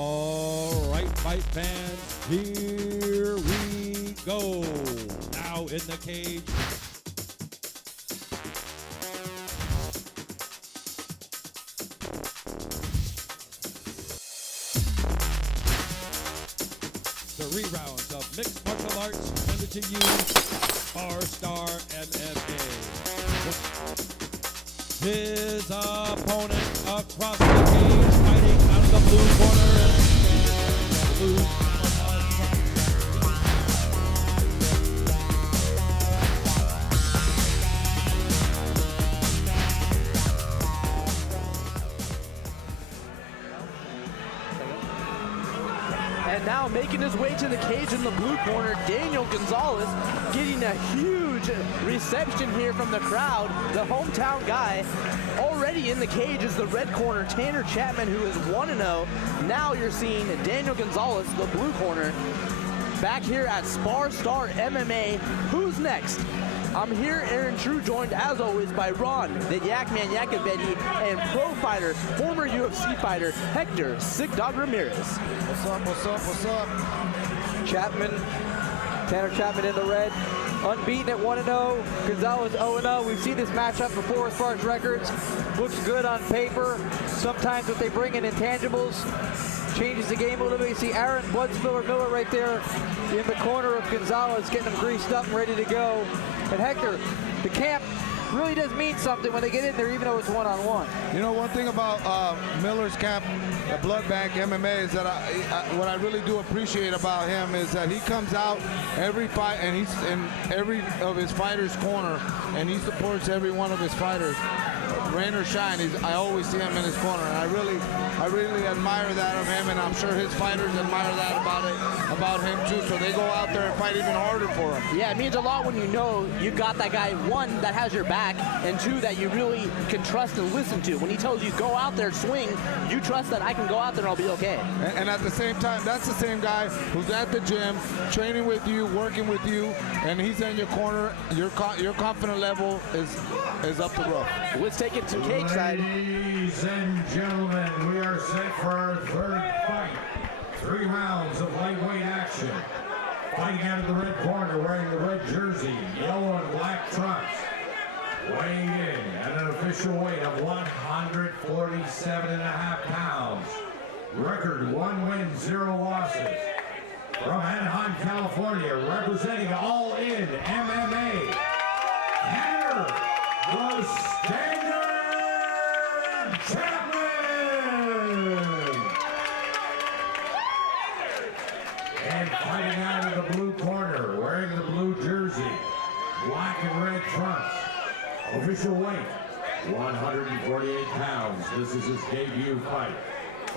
All right, fight fans, here we go. Now in the cage. The 3 rounds of mixed martial arts presented to you, Spar MMA. His opponent across the cage, fighting out of the blue corner. Blue. And now making his way to the cage in the blue corner, Daniel Gonzalez getting a huge reception here from the crowd. The hometown guy already in the cage is the red corner, Tanner Chapman, who is 1-0. Now you're seeing Daniel Gonzalez, the blue corner, back here at Spar MMA. Who's next? I'm here, Aaron True, joined as always by Ron, the Yakman Yakovetti, and pro fighter, former UFC fighter, Hector Sick Dog Ramirez. What's up, what's up, what's up? Chapman, Tanner Chapman in the red, unbeaten at 1-0, Gonzalez 0-0. We've seen this matchup before as far as records. Looks good on paper. Sometimes what they bring in intangibles changes the game a little bit. You see Aaron Bloodspiller Miller right there in the corner of Gonzalez, getting him greased up and ready to go. And Hector, the camp really does mean something when they get in there, even though it's one-on-one. You know, one thing about Miller's camp, the Blood Bank MMA, is that what I really do appreciate about him is that he comes out every fight and he's in every of his fighters' corner, and he supports every one of his fighters. Rain or shine, I always see him in his corner, and I really admire that of him, and I'm sure his fighters admire that about him too. So they go out there and fight even harder for him. Yeah, it means a lot when you know you got that guy, one, that has your back, and two, that you really can trust and listen to. When he tells you go out there, swing, you trust that I can go out there and I'll be okay. And at the same time, that's the same guy who's at the gym, training with you, working with you, and he's in your corner. Your confidence level is up the roof. Let's take it to cage side. Ladies and gentlemen, we are set for our third fight. 3 rounds of lightweight action. Fighting out of the red corner, wearing the red jersey, yellow and black trunks. Weighing in at an official weight of 147.5 pounds. Record 1 win, 0 losses. From Anaheim, California, representing All In MMA, Tanner the Standard Chapman! And fighting out of the blue corner, wearing the blue jersey, black and red trunks. Official weight, 148 pounds. This is his debut fight.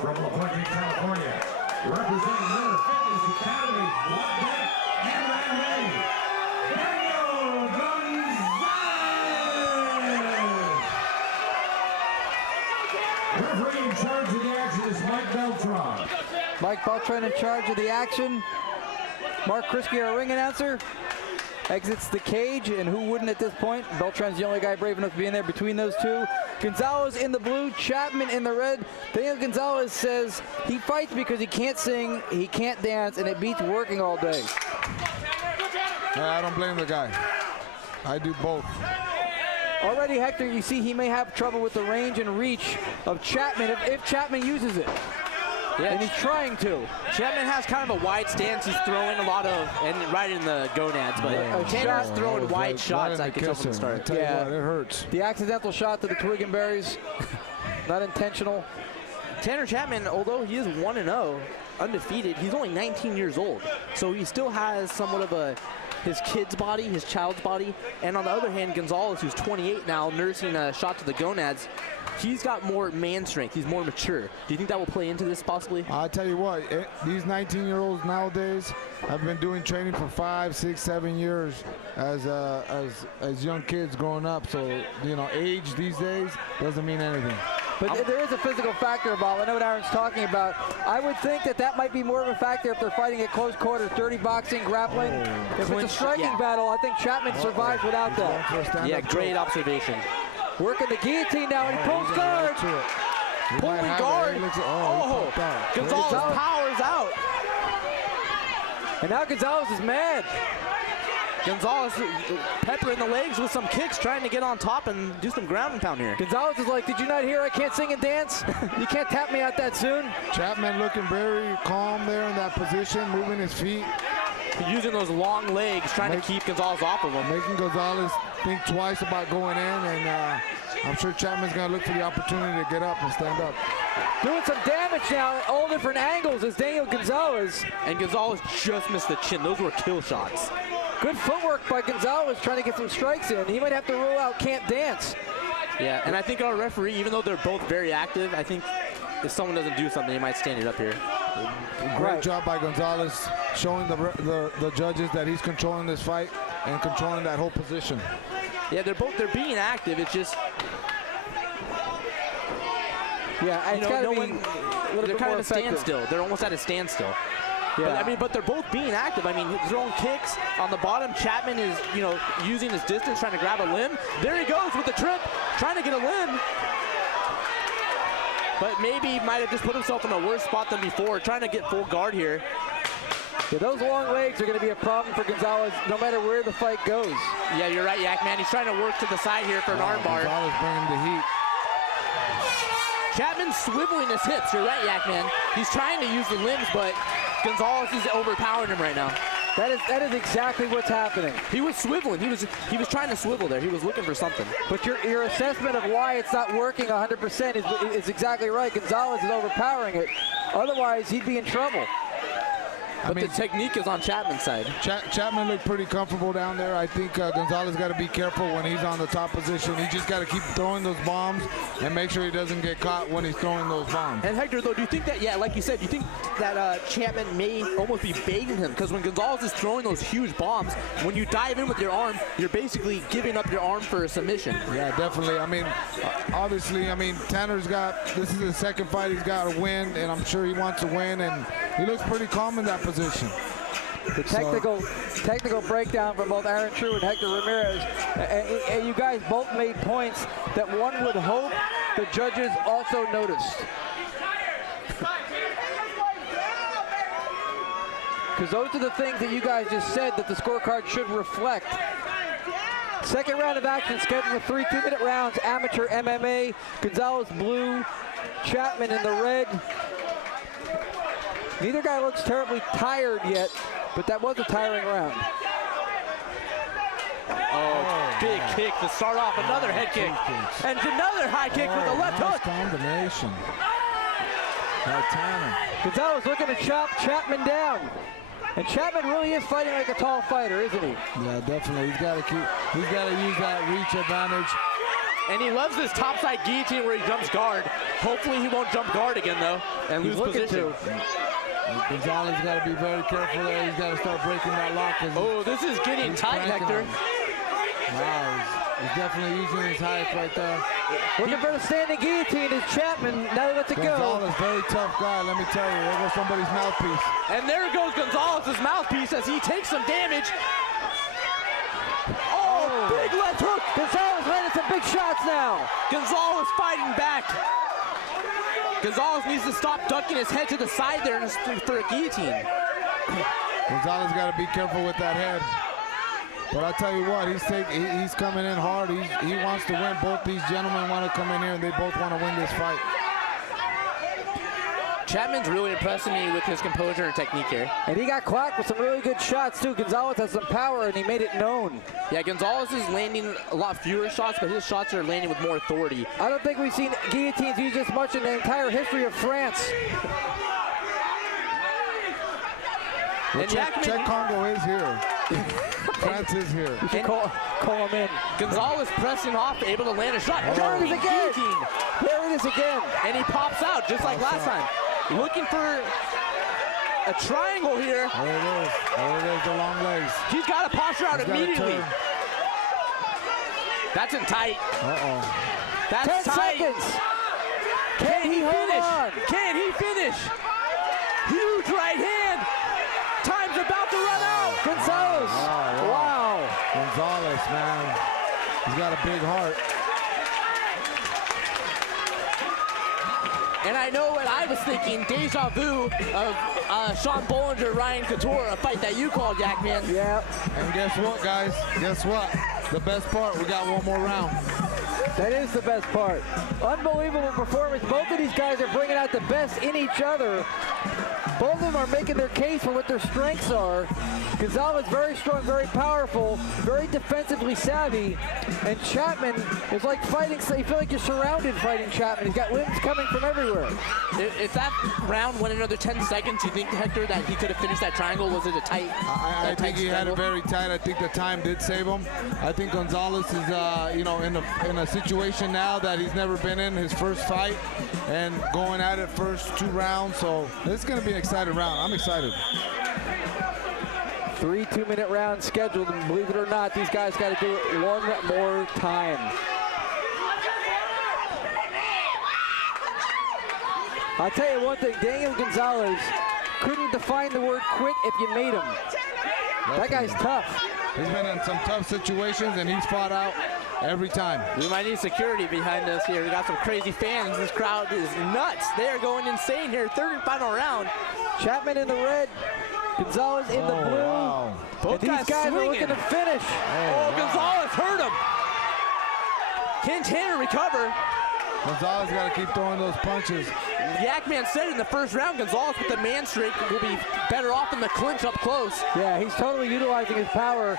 From La Puente, California, representing Miller Fitness Academy, Blood Bank MMA, Daniel Gonzalez! Referee in charge of the action is Mike Beltran. Mike Beltran in charge of the action. Mark Krisky, our ring announcer, exits the cage, and who wouldn't at this point? Beltran's the only guy brave enough to be in there between those two. Gonzalez in the blue, Chapman in the red. Daniel Gonzalez says he fights because he can't sing, he can't dance, and it beats working all day. I don't blame the guy. I do both. Already, Hector, you see he may have trouble with the range and reach of Chapman if Chapman uses it. Yeah, and he's trying to. Chapman has kind of a wide stance. He's throwing a lot of, and right in the gonads, but Tanner's throwing wide shots. I could tell from the start. Yeah, it hurts. The accidental shot to the twig and berries, not intentional. Tanner Chapman, although he is 1-0, undefeated, he's only 19 years old. So he still has somewhat of his kid's body, his child's body. And on the other hand, Gonzalez, who's 28 now, nursing a shot to the gonads, he's got more man strength. He's more mature. Do you think that will play into this possibly? I'll tell you what, these 19-year-olds nowadays have been doing training for 5, 6, 7 years as young kids growing up. So, you know, age these days doesn't mean anything. But there is a physical factor involved. I know what Aaron's talking about. I would think that might be more of a factor if they're fighting at close quarters, dirty boxing, grappling. If it's a striking battle, I think Chapman survives without that. Yeah, great observation. Working the guillotine now, and he pulls guard. He Pulling might have it. guard. He looks- he Oh, popped out. Gonzalez powers out. And now Gonzalez is mad. Gonzalez peppering the legs with some kicks, trying to get on top and do some ground and pound here. Gonzalez is like, did you not hear I can't sing and dance? You can't tap me out that soon. Chapman looking very calm there in that position, moving his feet, Using those long legs, trying to keep Gonzalez off of him. making Gonzalez think twice about going in, and I'm sure Chapman's going to look for the opportunity to get up and stand up. Doing some damage now at all different angles is Daniel Gonzalez. And Gonzalez just missed the chin. Those were kill shots. Good footwork by Gonzalez trying to get some strikes in. He might have to rule out can't dance. Yeah, and I think our referee, even though they're both very active, I think if someone doesn't do something, he might stand it up here. Great job by Gonzalez, showing the judges that he's controlling this fight and controlling that whole position. Yeah, they're being active. It's just, Yeah, it's got to be a little they're bit kind more of a effective. standstill. They're almost at a standstill. Yeah. But they're both being active. I mean, throwing kicks on the bottom. Chapman is, using his distance, trying to grab a limb. There he goes with the trip, trying to get a limb. But maybe he might have just put himself in a worse spot than before, trying to get full guard here. Yeah, those long legs are going to be a problem for Gonzalez no matter where the fight goes. Yeah, you're right, Yak Man. He's trying to work to the side here for an armbar. Gonzalez bringing the heat. Chapman's swiveling his hips. You're right, Yak Man. He's trying to use the limbs, but Gonzalez is overpowering him right now. That is exactly what's happening. He was swiveling. He was trying to swivel there. He was looking for something. But your assessment of why it's not working 100% is exactly right. Gonzalez is overpowering it. Otherwise, he'd be in trouble. But the technique is on Chapman's side. Chapman looked pretty comfortable down there. I think Gonzalez got to be careful when he's on the top position. He just got to keep throwing those bombs and make sure he doesn't get caught when he's throwing those bombs. And Hector, though, do you think that, like you said, do you think that Chapman may almost be baiting him? Because when Gonzalez is throwing those huge bombs, when you dive in with your arm, you're basically giving up your arm for a submission. Yeah, definitely. I mean, obviously, Tanner's this is his second fight. He's got to win, and I'm sure he wants to win, and he looks pretty calm in that position. The technical breakdown from both Aaron True and Hector Ramirez. And you guys both made points that one would hope the judges also noticed. Because those are the things that you guys just said that the scorecard should reflect. Second round of action scheduled for 3 2-minute rounds. Amateur MMA. Gonzalez blue, Chapman in the red. Neither guy looks terribly tired yet, but that was a tiring round. Oh, big kick to start off. Another head kick. And another high kick with the left hook. Combination. Gonzalez looking to chop Chapman down. And Chapman really is fighting like a tall fighter, isn't he? Yeah, definitely. He's got to use that reach advantage. And he loves this topside guillotine where he jumps guard. Hopefully he won't jump guard again, though, and lose position. Gonzalez got to be very careful there. He's got to start breaking that lock. Oh, this is getting tight, Hector. Wow, he's definitely using his height right there. Looking for the standing guillotine is Chapman. Now he lets it go. Gonzalez, very tough guy, let me tell you. There goes somebody's mouthpiece. And there goes Gonzalez's mouthpiece as he takes some damage. Oh, big left hook. Gonzalez landing some big shots now. Gonzalez fighting back. Gonzalez needs to stop ducking his head to the side there for a guillotine. Gonzalez got to be careful with that head. But I tell you what, he's coming in hard. He wants to win. Both these gentlemen want to come in here, and they both want to win this fight. Chapman's really impressing me with his composure and technique here. And he got clocked with some really good shots, too. Gonzalez has some power, and he made it known. Yeah, Gonzalez is landing a lot fewer shots, but his shots are landing with more authority. I don't think we've seen guillotines used this much in the entire history of France. And Czech Congo is here. France is here. You can call him in. Gonzalez pressing off, able to land a shot. There it is again. Guillotine. There it is again. And he pops out just like last time. Looking for a triangle here. There it is. There it is, the long legs. He's got to posture out immediately. That's in tight. Uh-oh. That's 10 tight. seconds. Can he hold finish? on? Can he finish? Huge right hand. Time's about to run out. Gonzalez. Wow. Gonzalez, man. He's got a big heart. And I know what I was thinking, deja vu of Sean Bollinger, Ryan Couture, a fight that you called, Jackman. Yeah. And guess what, guys? Guess what? The best part, we got one more round. That is the best part. Unbelievable performance. Both of these guys are bringing out the best in each other. Both of them are making their case for what their strengths are. Gonzalez very strong, very powerful, very defensively savvy. And Chapman is like fighting, so you feel like you're surrounded fighting Chapman. He's got limbs coming from everywhere. If that round went another 10 seconds, you think, Hector, that he could have finished that triangle? Was it a tight? I think he had it very tight. I think the time did save him. I think Gonzalez is, you know, in a situation now that he's never been in, his first fight, and going at it first 2 rounds. So this is going to be an exciting round. I'm excited. 3 2-minute rounds scheduled, and believe it or not, these guys got to do it one more time. I'll tell you one thing, Daniel Gonzalez couldn't define the word quit if you made him. That guy's tough. He's been in some tough situations, and he's fought out every time. We might need security behind us here. We got some crazy fans. This crowd is nuts. They are going insane here. 3rd and final round. Chapman in the red, Gonzalez in the blue. Wow. Both And these guys are looking to finish. Oh, Gonzalez hurt him. Can Tanner recover? Gonzalez got to keep throwing those punches. Yakman said in the first round, Gonzalez with the man streak will be better off in the clinch up close. Yeah, he's totally utilizing his power.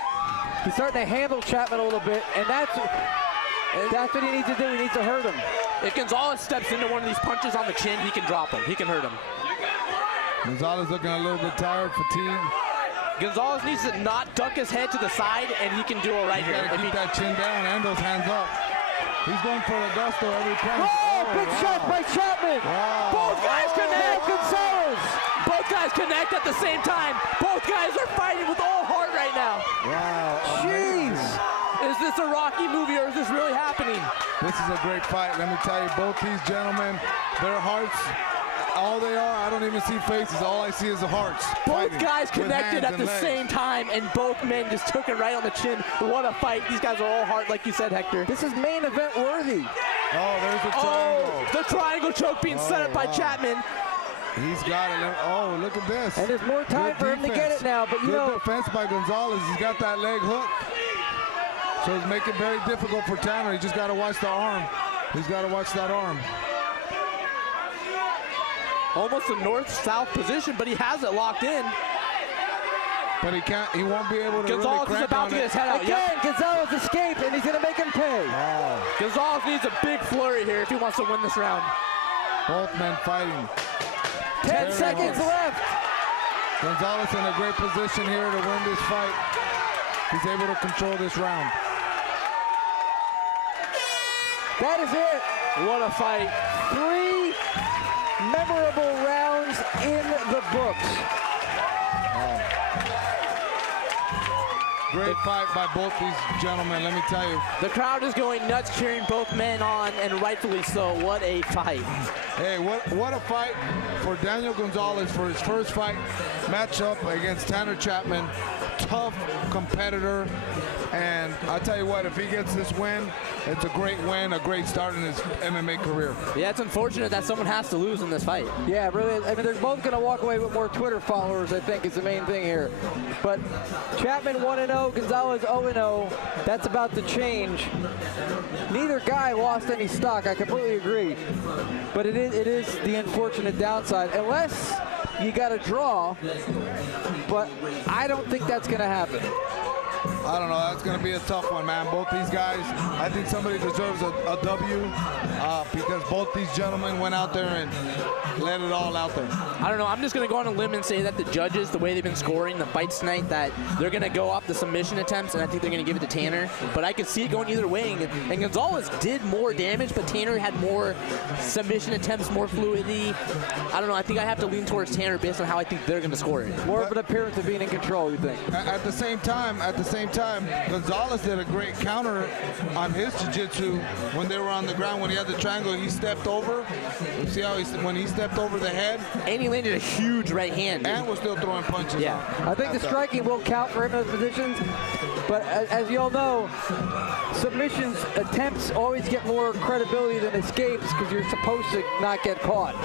He's starting to handle Chapman a little bit, and that's what he needs to do. He needs to hurt him. If Gonzalez steps into one of these punches on the chin, he can drop him. He can hurt him. Gonzalez looking a little bit tired, fatigued. Gonzalez needs to not duck his head to the side, and he can do it right He's here. got to If keep he- that chin down and those hands up. He's going for the gusto every punch. Oh, big shot by Chapman. Wow. Both guys connect. Gonzalez. Both guys connect at the same time. Both guys are fighting with all heart right now. Wow. Jeez. Is this a Rocky movie or is this really happening? This is a great fight. Let me tell you, both these gentlemen, their hearts, all they are, I don't even see faces. All I see is the hearts. Both fighting guys with connected hands at the and legs. same time, and both men just took it right on the chin. What a fight. These guys are all heart, like you said, Hector. This is main event worthy. Oh, there's the triangle. Oh, the triangle choke being set up by wow. Chapman. He's got it. Oh, look at this. And there's more time Good for him to get defense. it now, but you Good know, defense by Gonzalez. He's got that leg hook. So it's making it very difficult for Tanner. He just got to watch the arm. He's got to watch that arm. Almost a north-south position, but he has it locked in. But he can't. He won't be able to Gonzalez really is crank about on to get it. his head out. again, Gonzalez escaped, and he's going to make him pay. Wow. Gonzalez needs a big flurry here if he wants to win this round. Both men fighting. 10 seconds left. Gonzalez in a great position here to win this fight. He's able to control this round. That is it. What a fight. 3 memorable rounds in the books. Great fight by both these gentlemen, let me tell you. The crowd is going nuts cheering both men on, and rightfully so. What a fight. Hey, what a fight for Daniel Gonzalez for his first fight matchup against Tanner Chapman. Tough competitor. And I tell you what, if he gets this win, it's a great win, a great start in his MMA career. Yeah, it's unfortunate that someone has to lose in this fight. Yeah, really. I mean, they're both going to walk away with more Twitter followers, I think, is the main thing here. But Chapman 1-0, Gonzalez 0-0. That's about to change. Neither guy lost any stock. I completely agree. But it is the unfortunate downside. Unless you got a draw, but I don't think that's going to happen. I don't know. That's going to be a tough one, man. Both these guys, I think somebody deserves a W because both these gentlemen went out there and let it all out there. I don't know. I'm just going to go on a limb and say that the judges, the way they've been scoring the fights tonight, that they're going to go off the submission attempts, and I think they're going to give it to Tanner. But I could see it going either way. And Gonzalez did more damage, but Tanner had more submission attempts, more fluidity. I don't know. I think I have to lean towards Tanner based on how I think they're going to score it. More of an appearance of being in control, you think? At the same time, same time, Gonzalez did a great counter on his jiu-jitsu when they were on the ground. When he had the triangle, he stepped over. You see how when he stepped over the head? And he landed a huge right hand. And was still throwing punches. Yeah. I think the striking won't count for him in those positions, but as you all know, submissions attempts always get more credibility than escapes because you're supposed to not get caught.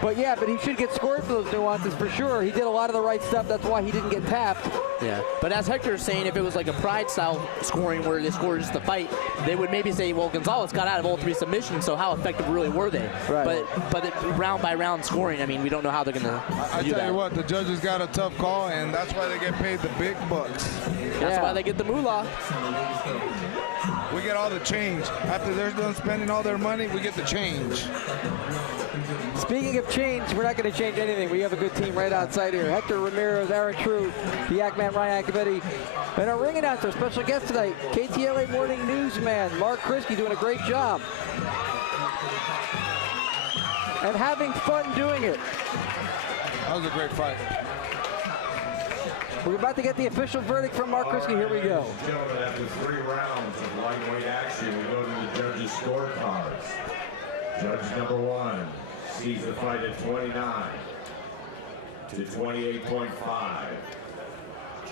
But yeah, but he should get scored for those nuances for sure. He did a lot of the right stuff. That's why he didn't get tapped. Yeah, but as Hector's saying, if it was like a pride-style scoring where they scored just the fight, they would maybe say, well, Gonzalez got out of all 3 submissions, so how effective really were they? Right. But round by round scoring, I mean, we don't know how they're going to do that. I tell you what, the judges got a tough call, and that's why they get paid the big bucks. That's why they get the moolah. We get all the change. After they're done spending all their money, we get the change. Speaking of change, we're not going to change anything. We have a good team right outside here. Hector Ramirez, Aaron True, the Yakman Ryan Akivetti, and our ring announcer, special guest tonight, KTLA Morning Newsman, Mark Kriske, doing a great job. And having fun doing it. That was a great fight. We're about to get the official verdict from Mark Kriske. Here we go. Ladies and gentlemen, after 3 rounds of lightweight action, we go to the judges' scorecards. Judge number 1 sees the fight at 29 to 28.5.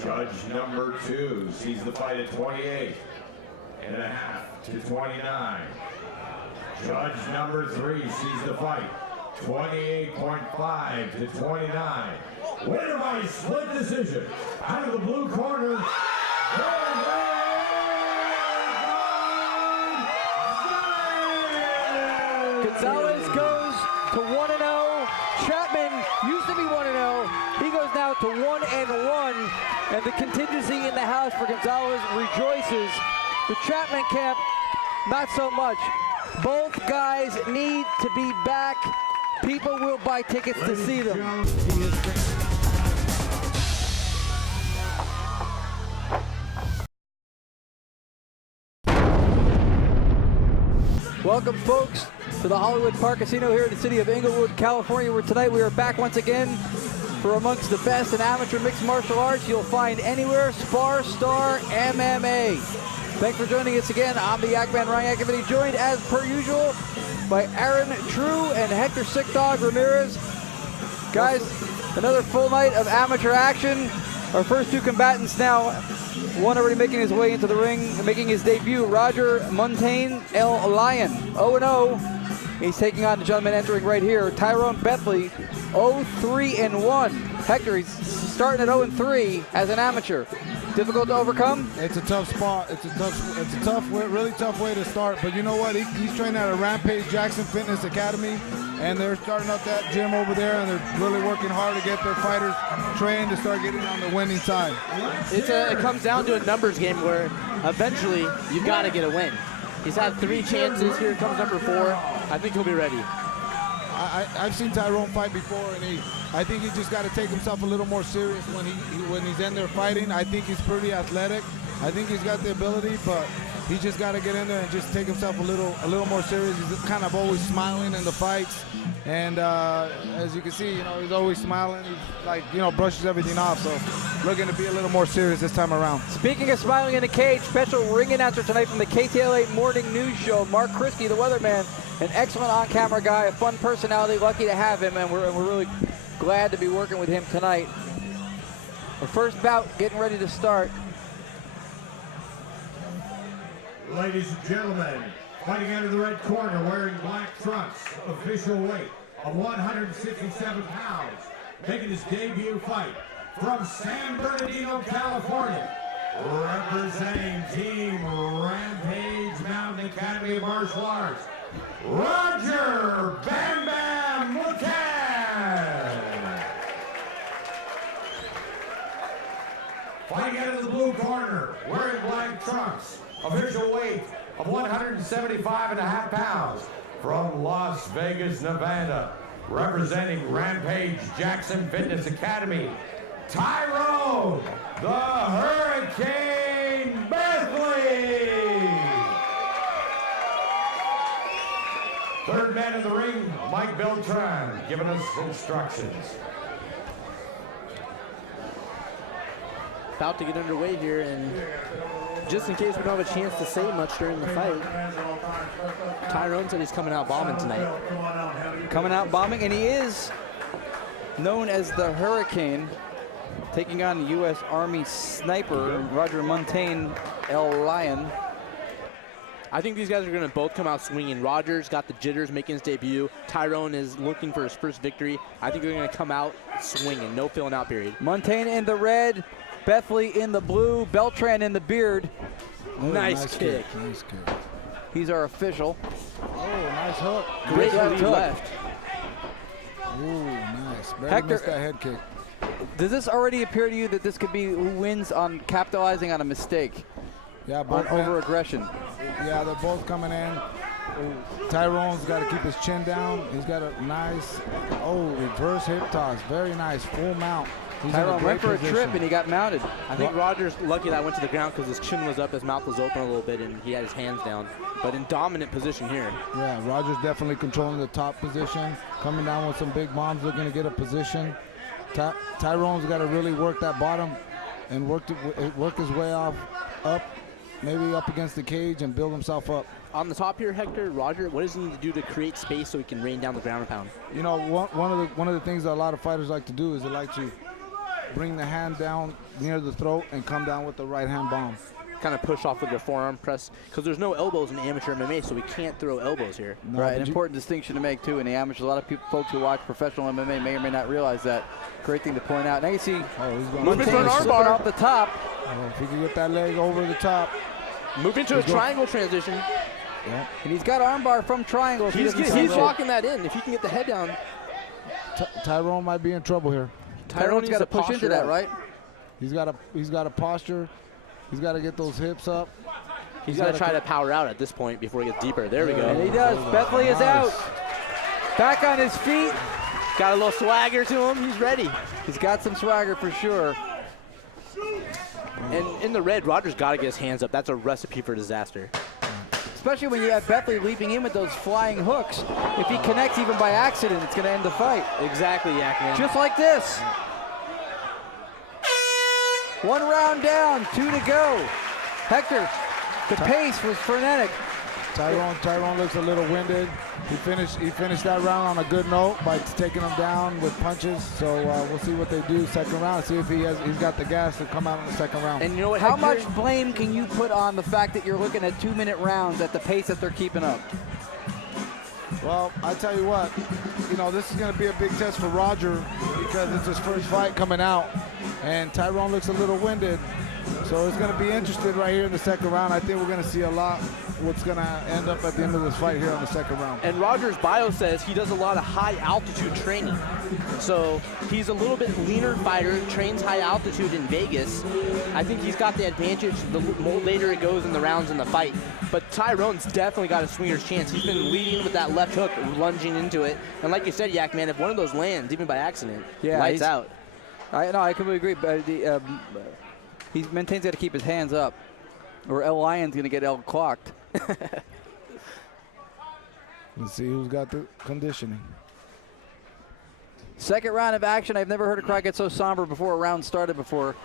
Judge number 2 sees the fight at 28.5 to 29. Judge number 3 sees the fight 28.5 to 29. Winner by split decision. Out of the blue corner, Gonzalez goes to 1-0. Chapman used to be 1-0. He goes now to 1-1. And the contingency in the house for Gonzalez rejoices. The Chapman camp, not so much. Both guys need to be back. People will buy tickets to see them. Welcome, folks, to the Hollywood Park Casino here in the city of Inglewood, California, where tonight we are back once again for amongst the best in amateur mixed martial arts you'll find anywhere, Spar Star MMA. Thanks for joining us again. I'm the Yakman Ryan Akivetti, joined as per usual by Aaron True and Hector Sick Dog Ramirez. Guys, another full night of amateur action. Our first 2 combatants now, one already making his way into the ring, making his debut, Roger Montaigne El Lion, 0-0. He's taking on the gentleman entering right here, Tyrone Bethley, 0-3-1. Hector, he's starting at 0-3 as an amateur. Difficult to overcome? It's a tough spot. It's a tough, really tough way to start. But you know what? He's training at a Rampage Jackson Fitness Academy, and they're starting up that gym over there, and they're really working hard to get their fighters trained to start getting on the winning side. It comes down to a numbers game where eventually you've got to get a win. He's had 3 chances. Here comes number 4. I think he'll be ready. I've seen Tyrone fight before, and I think he just got to take himself a little more serious when he's in there fighting. I think he's pretty athletic. I think he's got the ability, but he just got to get in there and just take himself a little more serious. He's kind of always smiling in the fights, and as you can see, he's always smiling. He, like, brushes everything off. So looking to be a little more serious this time around. Speaking of smiling in the cage, special ring announcer tonight from the KTLA Morning News Show, Mark Kriske, the weatherman, an excellent on-camera guy, a fun personality. Lucky to have him, and we're really glad to be working with him tonight. Our first bout getting ready to start. Ladies and gentlemen, fighting out of the red corner, wearing black trunks, official weight of 167 pounds, making his debut fight from San Bernardino, California, representing Team Rampage Mountain Academy of Martial Arts, Roger Bam Bam Mutan. Fighting out of the blue corner, wearing black trunks, official weight of 175.5 pounds, from Las Vegas, Nevada, representing Rampage Jackson Fitness Academy, Tyrone the Hurricane Bethley. Third man in the ring, Mike Beltran, giving us instructions. about to get underway here, and just in case we don't have a chance to say much during the fight, Tyrone said he's coming out bombing tonight. Coming out bombing, and he is known as the Hurricane, taking on the U.S. Army sniper Roger Montaigne, El Lion. I think these guys are going to both come out swinging. Rogers got the jitters making his debut. Tyrone is looking for his first victory. I think they're going to come out swinging, no filling out period. Montaigne in the red, Bethley in the blue, Beltran in the beard. Oh, nice kick. Nice kick. He's our official. Oh, nice hook. Great left lead hook. left. Ooh, nice. Barely Hector- missed that head kick. Does this already appear to you that this could be who wins on capitalizing on a mistake, Yeah, on both men- over-aggression? Yeah, they're both coming in. Tyrone's got to keep his chin down. He's got a nice, reverse hip toss. Very nice, full mount. He's in a Tyrone great went for a position. trip and he got mounted. I think Rogers lucky that went to the ground because his chin was up, his mouth was open a little bit, and he had his hands down. But in dominant position here. Yeah, Rogers definitely controlling the top position, coming down with some big bombs, looking to get a position. Tyrone's got to really work that bottom and work his way up, maybe up against the cage and build himself up. On the top here, Hector, Roger, what does he need to do to create space so he can rain down the ground and pound? You know, one of the things that a lot of fighters like to do is they like to bring the hand down near the throat and come down with the right hand bomb. Kind of push off with your forearm press, because there's no elbows in amateur MMA, so we can't throw elbows here. No, Right, but an important distinction to make too in the amateurs. A lot of folks who watch professional MMA may or may not realize that. Great thing to point out. Now you see he's going Moving for an arm slipping bar. off the top. If he can get that leg over the top. Moving to a He's going- triangle transition. Yeah. And he's got armbar from triangle. if he He's doesn't switch it. locking that in. If he can get the head down, Tyrone might be in trouble here. Tyrone's got to push into that, right? He's got a posture. He's got to get those hips up. He's got to try to power out at this point before he gets deeper. There we And he go. does. Bethley is out. Back on his feet. Got a little swagger to him. He's ready. He's got some swagger for sure. And in the red, Rogers got to get his hands up. That's a recipe for disaster. Especially when you have Bethley leaping in with those flying hooks. If he connects even by accident, it's going to end the fight. Exactly, Yakman. Just like this. 1 round down, 2 to go. Hector, the pace was frenetic. Tyrone looks a little winded. He finished that round on a good note by taking him down with punches. So we'll see what they do second round. See if he's got the gas to come out in the second round. And you know what, How Hector? much blame can you put on the fact that you're looking at 2-minute rounds at the pace that they're keeping up? Well, I tell you what, this is going to be a big test for Roger because it's his first fight coming out, and Tyrone looks a little winded. So it's going to be interesting right here in the second round. I think we're going to see a lot what's going to end up at the end of this fight here on the second round. And Rogers' bio says he does a lot of high altitude training. So he's a little bit leaner fighter, trains high altitude in Vegas. I think he's got the advantage the more later it goes in the rounds in the fight. But Tyrone's definitely got a swinger's chance. He's been leading with that left hook, lunging into it. And like you said, Yak, man, if one of those lands, even by accident, lights out. I completely agree. But he maintains got to keep his hands up, or El Lion's going to get El clocked. Let's see who's got the conditioning. Second round of action. I've never heard a crowd get so somber before a round started before.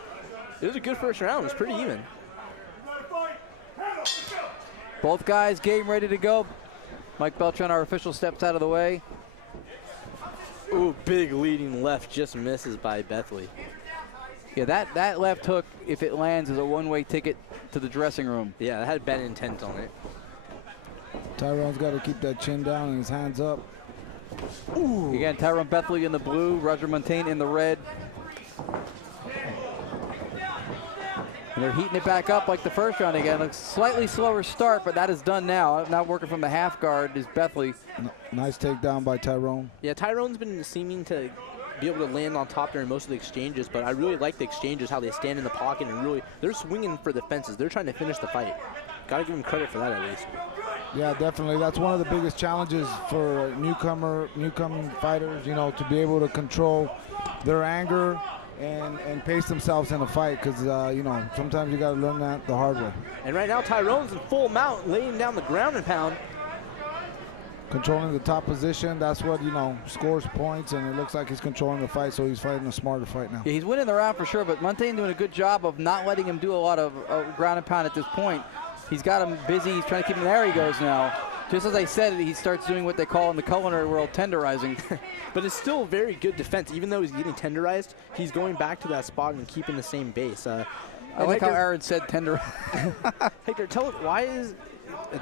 It was a good first round. It was pretty even. Both guys game ready to go. Mike Beltran, our official, steps out of the way. Ooh, big leading left just misses by Bethley. Yeah, that left hook, if it lands, is a one-way ticket to the dressing room. Yeah, that had been intent on it. Tyrone's got to keep that chin down and his hands up. Ooh. Again, Tyrone Bethley in the blue, Roger Montaigne in the red. And they're heating it back up like the first round again. A slightly slower start, but that is done now. Now working from the half guard is Bethley. Nice takedown by Tyrone. Yeah, Tyrone's been seeming to be able to land on top during most of the exchanges, but I really like the exchanges, how they stand in the pocket and really, they're swinging for the fences. They're trying to finish the fight. Got to give them credit for that at least. Yeah, definitely. That's one of the biggest challenges for newcoming fighters, to be able to control their anger and pace themselves in a fight because, sometimes you got to learn that the hard way. And right now, Tyrone's in full mount, laying down the ground and pound. controlling the top position. That's what, scores points, and it looks like he's controlling the fight, so he's fighting a smarter fight now. Yeah, he's winning the round for sure, but Montaigne doing a good job of not letting him do a lot of ground and pound at this point. He's got him busy. He's trying to keep him. There he goes now. Just as I said, he starts doing what they call in the culinary world tenderizing. But it's still very good defense. Even though he's getting tenderized, he's going back to that spot and keeping the same base. I like how Aaron said tender. Hector, tell us, why is...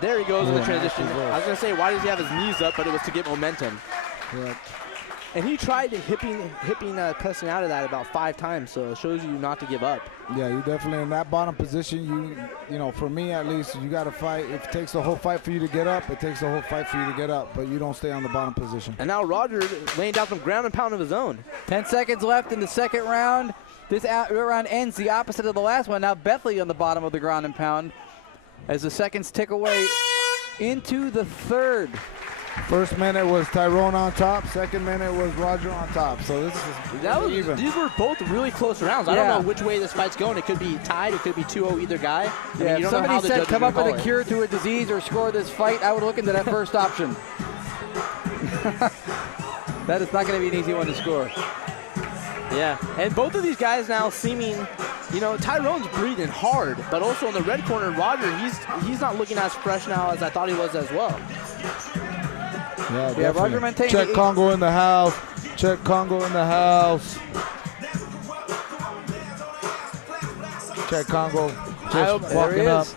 There he goes in the transition. I was going to say, why does he have his knees up, but it was to get momentum. Correct. And he tried hipping pressing out of that about 5 times, so it shows you not to give up. Yeah, you definitely in that bottom position. You know, for me at least, you got to fight. If it takes the whole fight for you to get up, it takes the whole fight for you to get up. But you don't stay on the bottom position. And now Roger laying down some ground and pound of his own. 10 seconds left in the second round. This round ends the opposite of the last one. Now Bethley on the bottom of the ground and pound as the seconds tick away into the third. First minute was Tyrone on top. Second minute was Roger on top. So this is even. These were both really close rounds. I don't know which way this fight's going. It could be tied. It could be 2-0 either guy. I mean, if somebody said come up with a cure to a disease or score this fight, I would look into that first option. That is not going to be an easy one to score. Yeah, and both of these guys now seeming, Tyrone's breathing hard, but also in the red corner, Roger, he's not looking as fresh now as I thought he was as well. Yeah, Roger Montaigne. Check Congo in the house. Check Congo in the house. Check Congo. Just walking up.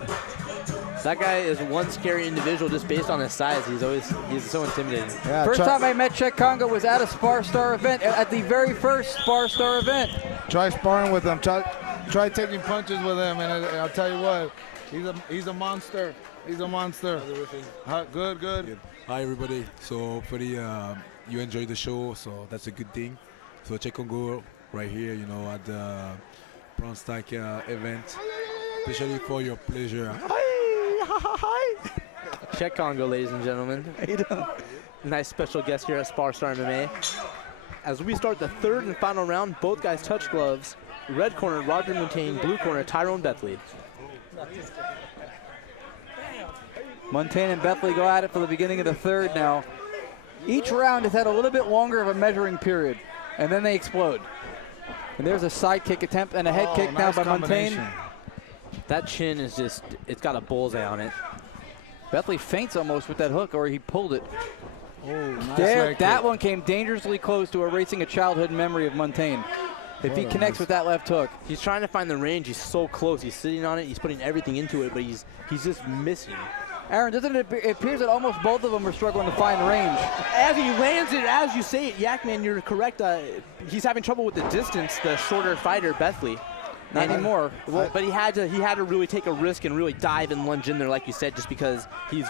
That guy is one scary individual just based on his size. He's so intimidating. Yeah, first time I met Chet Congo was at a Spar Star event, at the very first Spar Star event. Try sparring with him. Try taking punches with him, and I'll tell you what, he's a monster. He's a monster. Good. Hi everybody. So hopefully you enjoyed the show. So that's a good thing. So Chet Congo right here, at the Bronze Stack event, especially for your pleasure. Chet Congo, ladies and gentlemen. Nice special guest here at Spar Star MMA. As we start the third and final round, both guys touch gloves. Red corner, Roger Montaigne. Blue corner, Tyrone Bethley. Montaigne and Bethley go at it for the beginning of the third now. Each round has had a little bit longer of a measuring period, and then they explode. And there's a side kick attempt and a head kick now by Montaigne. That chin is just, it's got a bullseye on it. Bethley feints almost with that hook, or he pulled it. Oh, nice there, that one came dangerously close to erasing a childhood memory of Montaigne. If he connects with that left hook. He's trying to find the range. He's so close. He's sitting on it. He's putting everything into it, but he's just missing. Aaron, doesn't it appears that almost both of them are struggling to find range. As he lands it, as you say it, Yakman, you're correct. He's having trouble with the distance, the shorter fighter, Bethley. Not anymore. Well, but he had to really take a risk and really dive and lunge in there, like you said, just because he's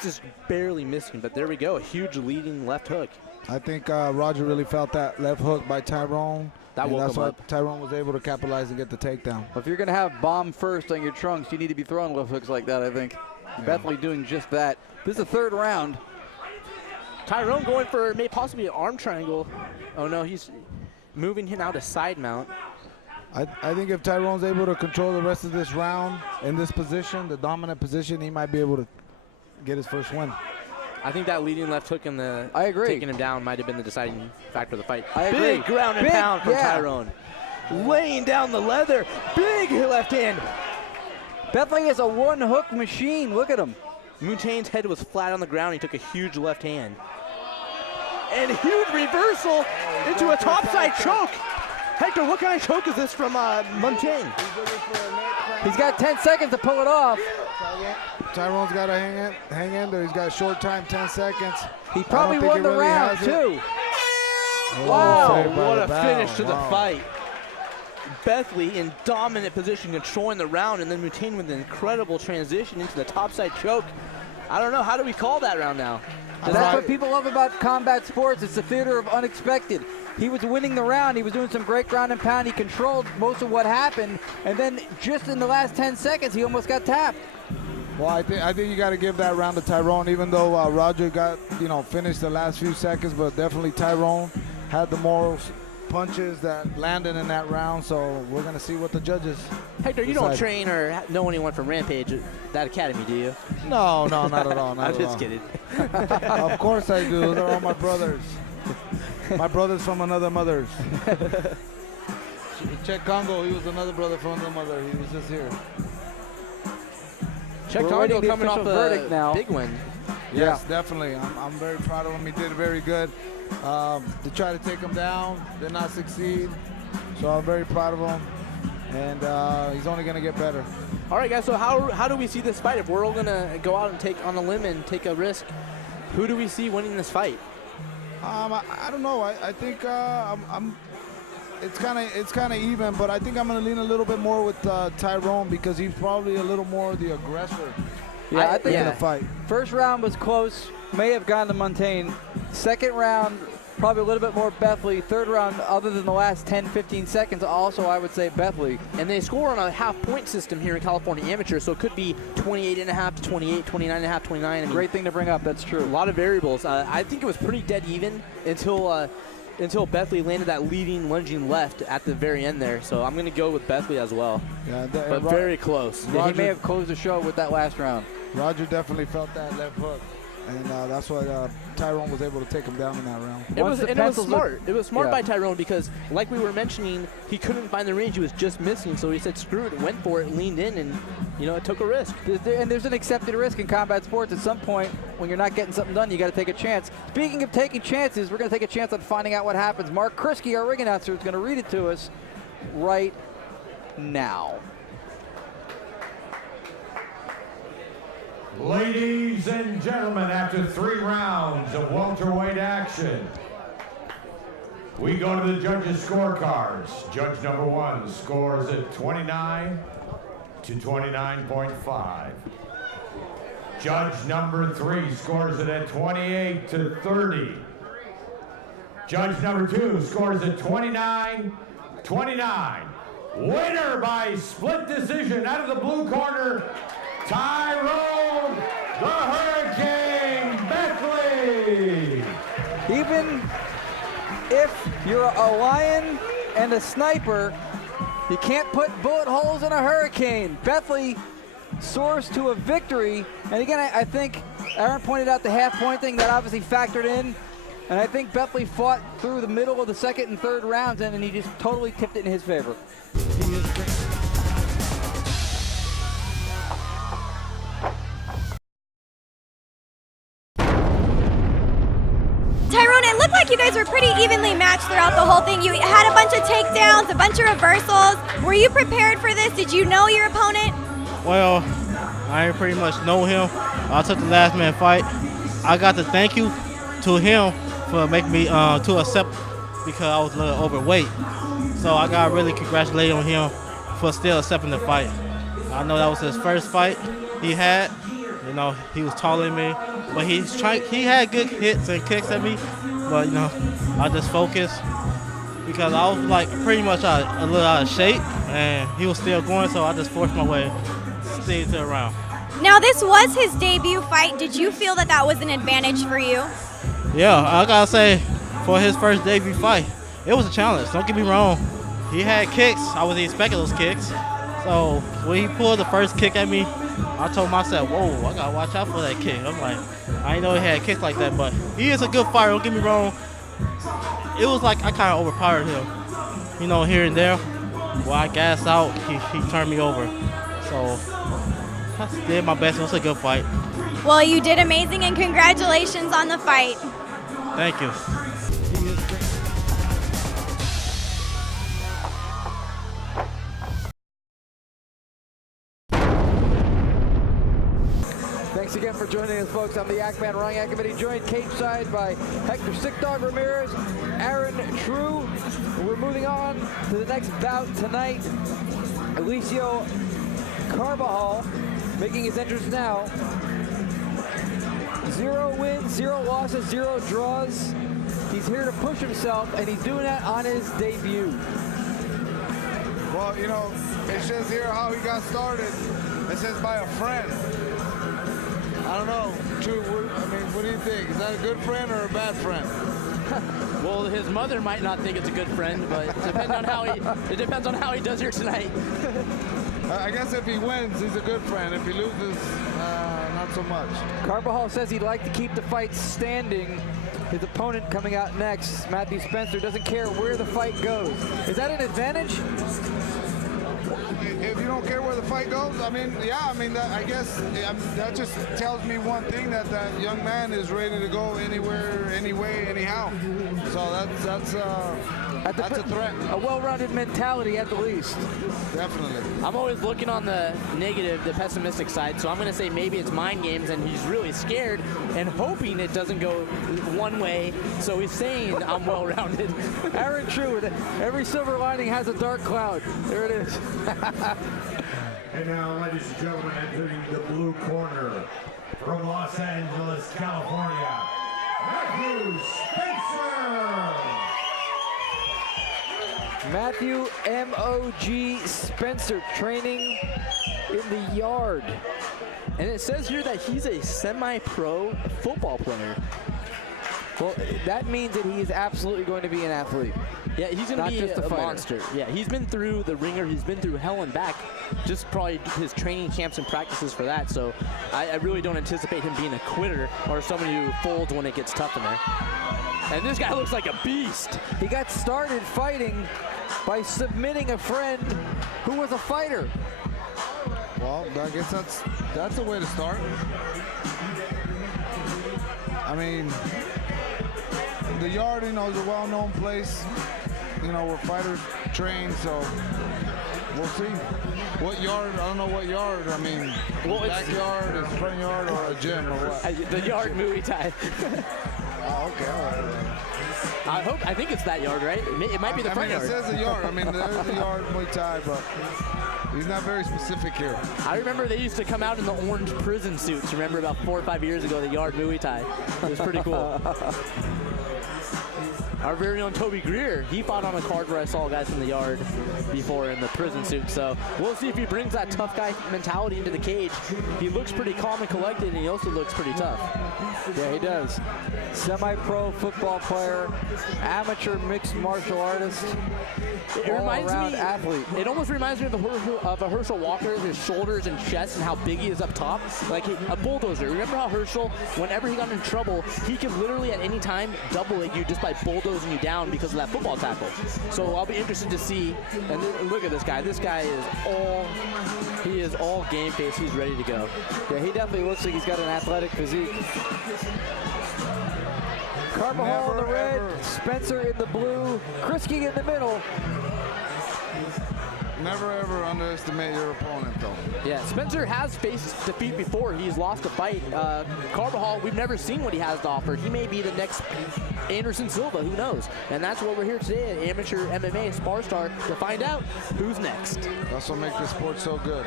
just barely missing. But there we go, a huge leading left hook. I think Roger really felt that left hook by Tyrone. That's why Tyrone was able to capitalize and get the takedown. If you're going to have bomb first on your trunks, you need to be throwing left hooks like that, I think. Yeah. Bethley doing just that. This is the third round. Tyrone going for possibly an arm triangle. Oh no, he's moving him out a side mount. I think if Tyrone's able to control the rest of this round in this position, the dominant position, he might be able to get his first win. I think that leading left hook and taking him down might have been the deciding factor of the fight. I agree. Big ground and pound from Tyrone. Laying down the leather. Big left hand. Bethley is a one-hook machine. Look at him. Montaigne's head was flat on the ground. He took a huge left hand. And a huge reversal into a topside choke. Hector, what kind of choke is this from Montaigne? He's got 10 seconds to pull it off. Tyrone's got to hang in there. He's got a short time, 10 seconds. He probably won the round, too. Wow, what a finish to the fight. Bethley in dominant position, controlling the round, and then Montaigne with an incredible transition into the topside choke. I don't know, how do we call that round now? That's what people love about combat sports. It's the theater of unexpected. He was winning the round. He was doing some great ground and pound. He controlled most of what happened, and then just in the last 10 seconds, he almost got tapped. Well, I think you got to give that round to Tyrone, even though Roger got finished the last few seconds, but definitely Tyrone had the morals punches that landed in that round. So we're gonna see what the judges. Hector, you don't decide. train or know anyone from Rampage, that academy, do you? No, not at all. Not I'm at just all. kidding. Of course I do. They're all my brothers. My brothers from another mother's. Check Congo, he was another brother from another mother. He was just here. Check We're Congo waiting the coming off official verdict a now. big win. Yes, definitely. I'm very proud of him. He did very good. To try to take him down, did not succeed. So I'm very proud of him. And he's only going to get better. All right, guys, so how do we see this fight? If we're all going to go out and take on a limb and take a risk, who do we see winning this fight? I don't know. I think it's kind of even, but I think I'm going to lean a little bit more with Tyrone because he's probably a little more the aggressor. Yeah, I think in the fight. First round was close, may have gone to Montaigne. Second round, probably a little bit more Bethley. Third round, other than the last 10, 15 seconds, also I would say Bethley. And they score on a half-point system here in California Amateur, so it could be 28.5 to 28, 29.5, 29. I mean, Great thing to bring up, that's true. a lot of variables. I think it was pretty dead even until Bethley landed that leading lunging left at the very end there. So I'm going to go with Bethley as well. Yeah, But very close. Yeah, he may have closed the show with that last round. Roger definitely felt that left hook. And that's why Tyrone was able to take him down in that round. It was pencils smart. It was smart Yeah. by Tyrone because, like we were mentioning, he couldn't find the range. He was just missing. So he said, screw it, went for it, leaned in, and, it took a risk. And there's an accepted risk in combat sports. At some point, when you're not getting something done, you got to take a chance. Speaking of taking chances, we're going to take a chance on finding out what happens. Mark Kriske, our ring announcer, is going to read it to us right now. Ladies and gentlemen, after 3 rounds of welterweight action, we go to the judges' scorecards. Judge number 1 scores at 29 to 29.5. Judge number 3 scores it at 28 to 30. Judge number 2 scores at 29-29. Winner by split decision out of the blue corner, Tyrone the Hurricane Bethley. Even if you're a lion and a sniper, you can't put bullet holes in a hurricane. Bethley soars to a victory. And again, I think Aaron pointed out the half-point thing that obviously factored in. And I think Bethley fought through the middle of the second and third rounds, and he just totally tipped it in his favor. Tyrone, it looked like you guys were pretty evenly matched throughout the whole thing. You had a bunch of takedowns, a bunch of reversals. Were you prepared for this? Did you know your opponent? Well, I pretty much know him. I took the last man fight. I got to thank you to him for making me to accept because I was a little overweight. So I got to really congratulate on him for still accepting the fight. I know that was his first fight he had. You know, he was taller than me, but he had good hits and kicks at me. But, you know, I just focused because I was like pretty much a little out of shape, and he was still going, so I just forced my way, stayed to the round. Now, this was his debut fight. Did you feel that that was an advantage for you? Yeah, I gotta say, for his first debut fight, it was a challenge. Don't get me wrong. He had kicks. I wasn't expecting those kicks. So when he pulled the first kick at me, I told myself, whoa, I gotta watch out for that kick. I'm like, I didn't know he had kicks like that, but he is a good fighter, don't get me wrong. It was like I kind of overpowered him, you know, here and there. When I gassed out, he turned me over. So I did my best. It was a good fight. Well, you did amazing, and congratulations on the fight. Thank you. Thanks again for joining us, folks. I'm the Ackman Running Activity, joined cage side by Hector Sick Dog Ramirez, Aaron True. We're moving on to the next bout tonight. Alicio Carbajal making his entrance now. 0 wins, 0 losses, 0 draws. He's here to push himself, and he's doing that on his debut. Well, you know, it says here how he got started. It says by a friend. I don't know, Drew, what do you think? Is that a good friend or a bad friend? Well, his mother might not think it's a good friend, but it depends on how he does here tonight. I guess if he wins, he's a good friend. If he loses, not so much. Carbajal says he'd like to keep the fight standing. His opponent coming out next, Matthew Spencer, doesn't care where the fight goes. Is that an advantage? If you don't care where the fight goes, I mean, yeah, I mean, I guess that just tells me one thing, that young man is ready to go anywhere, anyway, anyhow. So that's a threat. A well-rounded mentality at the least. Definitely. I'm always looking on the negative, the pessimistic side, so I'm going to say maybe it's mind games and he's really scared and hoping it doesn't go one way, so he's saying I'm well-rounded. Aaron True, every silver lining has a dark cloud. There it is. And now, ladies and gentlemen, entering the blue corner from Los Angeles, California, Matthew Spencer! Matthew M.O.G. Spencer training in the yard. And it says here that he's a semi-pro football player. Well, that means that he is absolutely going to be an athlete. Yeah, he's going to be just a fighter. Monster. Yeah, he's been through the ringer. He's been through hell and back. Just probably his training camps and practices for that. So I really don't anticipate him being a quitter or somebody who folds when it gets tough in there. And this guy looks like a beast. He got started fighting by submitting a friend who was a fighter. Well, I guess that's a way to start. I mean, the yard, you know, is a well-known place, you know, where fighters train, so we'll see. What yard? I don't know what yard. I mean, backyard, is front yard, or a gym, or what? The yard Muay Thai. Oh, okay, all right. I think it's that yard, right? It might be the front yard. It says a yard. I mean, there's a yard Muay Thai, but he's not very specific here. I remember they used to come out in the orange prison suits. Remember about 4 or 5 years ago, the yard Muay Thai. It was pretty cool. Our very own Toby Greer, he fought on a card where I saw guys from the yard before in the prison suit. So we'll see if he brings that tough guy mentality into the cage. He looks pretty calm and collected, and he also looks pretty tough. Yeah, he does. Semi-pro football player, amateur mixed martial artist, all-around athlete. It almost reminds me of a Herschel Walker, his shoulders and chest and how big he is up top. Like a bulldozer. Remember how Herschel, whenever he got in trouble, he could literally at any time double it you just by bulldozing you down because of that football tackle. So I'll be interested to see. And look at this guy. This guy is all game face. He's ready to go. Yeah, he definitely looks like he's got an athletic physique. Carbajal in the red, Spencer in the blue, Krisky in the middle. Never ever underestimate your opponent, though. Yeah, Spencer has faced defeat before. He's lost a fight. Carbajal, we've never seen what he has to offer. He may be the next Anderson Silva, who knows? And that's what we're here today at Amateur MMA Spar Star to find out who's next. That's what makes the sport so good.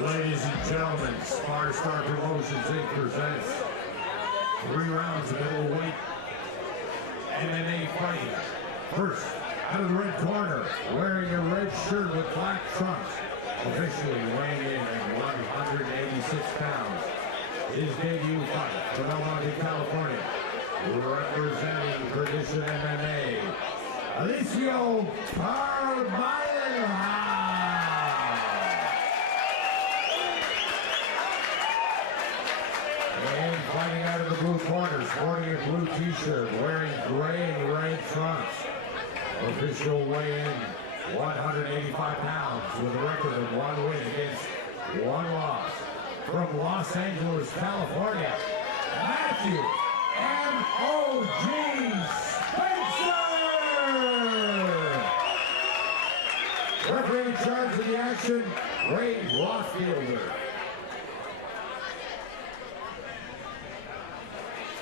Ladies and gentlemen, Spar Star Promotions Inc. presents 3 rounds of middleweight MMA fighting. First, out of the red corner, wearing a red shirt with black trunks, officially weighing in at 186 pounds. His debut fight from El Monte, California, representing Tradition MMA, Alicio Carbajal. And fighting out of the blue corner, sporting a blue t-shirt, wearing gray and red trunks. Official weigh-in, 185 pounds, with a record of 1 win against 1 loss. From Los Angeles, California, Matthew M.O.G. Spencer! Referee in charge of the action, Ray Rothfielder.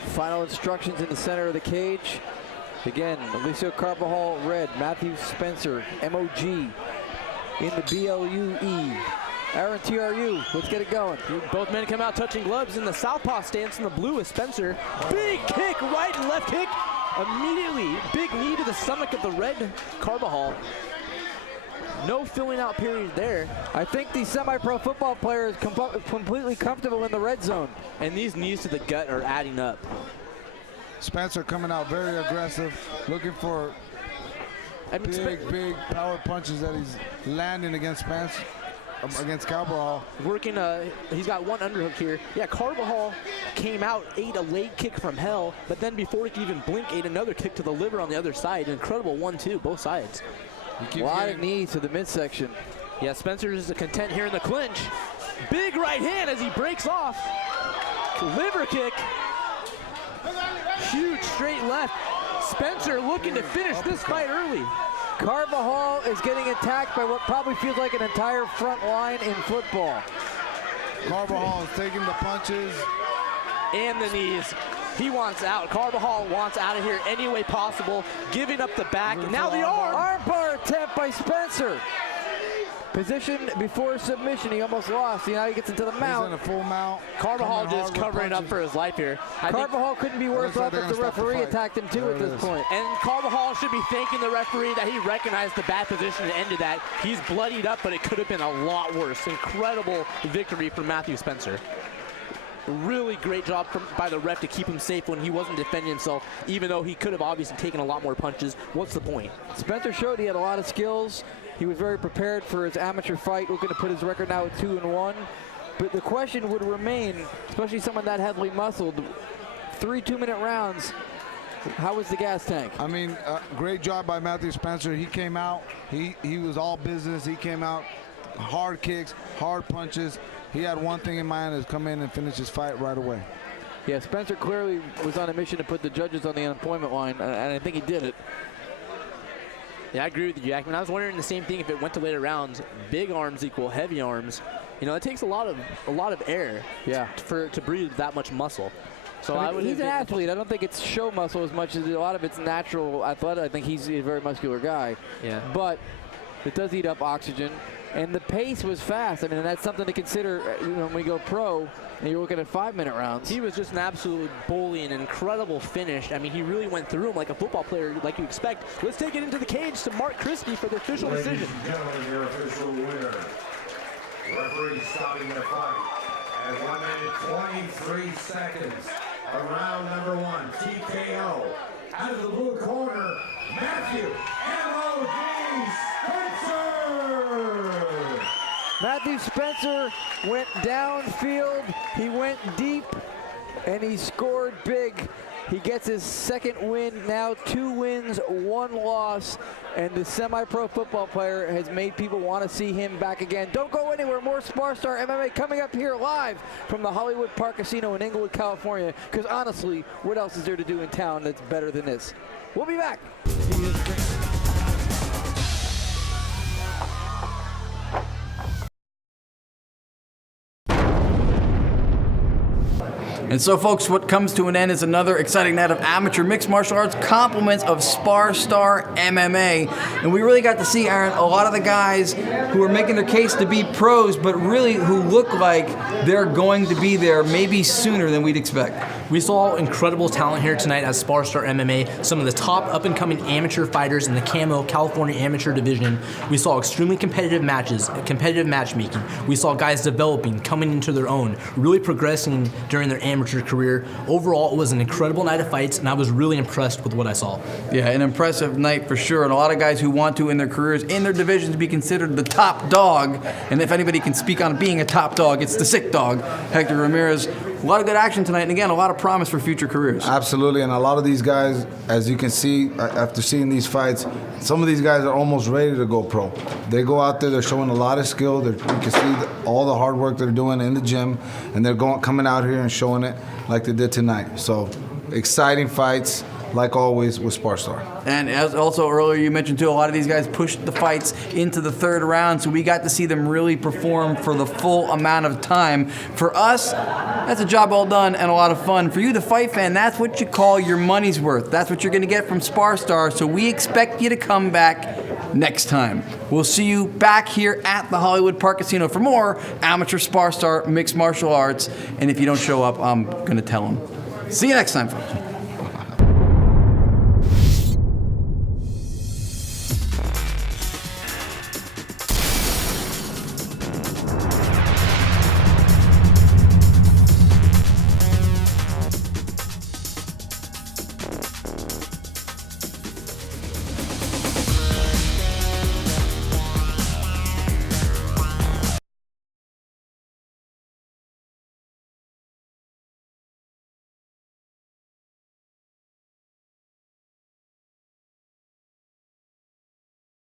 Final instructions in the center of the cage. Again, Alicio Carbajal, red. Matthew Spencer, M.O.G. in the B-L-U-E. Aaron, TRU, let's get it going. Both men come out touching gloves in the southpaw stance in the blue is Spencer. Big kick, right and left kick. Immediately, big knee to the stomach of the red Carbajal. No filling out period there. I think the semi-pro football player is completely comfortable in the red zone. And these knees to the gut are adding up. Spencer coming out very aggressive, looking for big power punches that he's landing against Spencer, against Carvajal. Working, he's got one underhook here. Yeah, Carvajal came out, ate a leg kick from hell, but then before he could even blink, ate another kick to the liver on the other side. An incredible 1-2, both sides. A lot of knees to the midsection. Yeah, Spencer is content here in the clinch. Big right hand as he breaks off. Liver kick. Huge straight left. Spencer looking to finish this fight early. Carvajal is getting attacked by what probably feels like an entire front line in football. Carvajal is taking the punches. And the knees. He wants out. Carvajal wants out of here any way possible, giving up the back. And now the arm. Armbar attempt by Spencer. Position before submission, he almost lost. See, now he gets into the mount. He's in a full mount. Carvajal just covering up for his life here. Carvajal couldn't be worse off if the referee attacked him too at this point. And Carvajal should be thanking the referee that he recognized the bad position and ended that. He's bloodied up, but it could have been a lot worse. Incredible victory from Matthew Spencer. Really great job by the ref to keep him safe when he wasn't defending himself, even though he could have obviously taken a lot more punches. What's the point? Spencer showed he had a lot of skills. He was very prepared for his amateur fight, looking to put his record now at 2-1. But the question would remain, especially someone that heavily muscled, 3 2-minute rounds, how was the gas tank? I mean, great job by Matthew Spencer. He came out, he was all business. He came out, hard kicks, hard punches. He had one thing in mind, is come in and finish his fight right away. Yeah, Spencer clearly was on a mission to put the judges on the unemployment line, and I think he did it. Yeah, I agree with you, Jack. I was wondering the same thing if it went to later rounds. Big arms equal heavy arms. You know, it takes a lot of air to breathe that much muscle. So I mean, he's an athlete. I don't think it's show muscle as much as a lot of it's natural athletic. I think he's a very muscular guy. Yeah. But it does eat up oxygen. And the pace was fast. I mean, that's something to consider when we go pro and you're looking at 5-minute rounds. He was just an absolute bully, an incredible finish. I mean, he really went through him like a football player, like you expect. Let's take it into the cage to Mark Christie for the official decision. Ladies and gentlemen, your official winner. Referee stopping the fight at 1 minute 23 seconds. Round number 1, TKO. Out of the blue corner, Matthew M.O.G. Spencer. Matthew Spencer went downfield, he went deep, and he scored big. He gets his second win, now 2 wins, 1 loss, and the semi-pro football player has made people want to see him back again. Don't go anywhere, more Spar Star MMA coming up here live from the Hollywood Park Casino in Inglewood, California, because honestly, what else is there to do in town that's better than this? We'll be back. And so, folks, what comes to an end is another exciting night of amateur mixed martial arts, compliments of Spar Star MMA. And we really got to see, Aaron, a lot of the guys who are making their case to be pros, but really who look like they're going to be there maybe sooner than we'd expect. We saw incredible talent here tonight at Spar Star MMA, some of the top up-and-coming amateur fighters in the Camo California Amateur Division. We saw extremely competitive matches, competitive matchmaking. We saw guys developing, coming into their own, really progressing during their amateur career. Overall, it was an incredible night of fights, and I was really impressed with what I saw. Yeah, an impressive night for sure, and a lot of guys who want to, in their careers, in their divisions, be considered the top dog. And if anybody can speak on being a top dog, it's the sick dog, Hector Ramirez. A lot of good action tonight, and again, a lot of promise for future careers. Absolutely, and a lot of these guys, as you can see, after seeing these fights, some of these guys are almost ready to go pro. They go out there, they're showing a lot of skill. You can see all the hard work they're doing in the gym, and they're coming out here and showing it like they did tonight. So, exciting fights, like always, with Spar Star. And as also earlier you mentioned too, a lot of these guys pushed the fights into the 3rd round, so we got to see them really perform for the full amount of time. For us, that's a job well done and a lot of fun. For you, the fight fan, that's what you call your money's worth. That's what you're going to get from Spar Star, so we expect you to come back next time. We'll see you back here at the Hollywood Park Casino for more amateur Spar Star mixed martial arts, and if you don't show up, I'm going to tell them. See you next time, folks.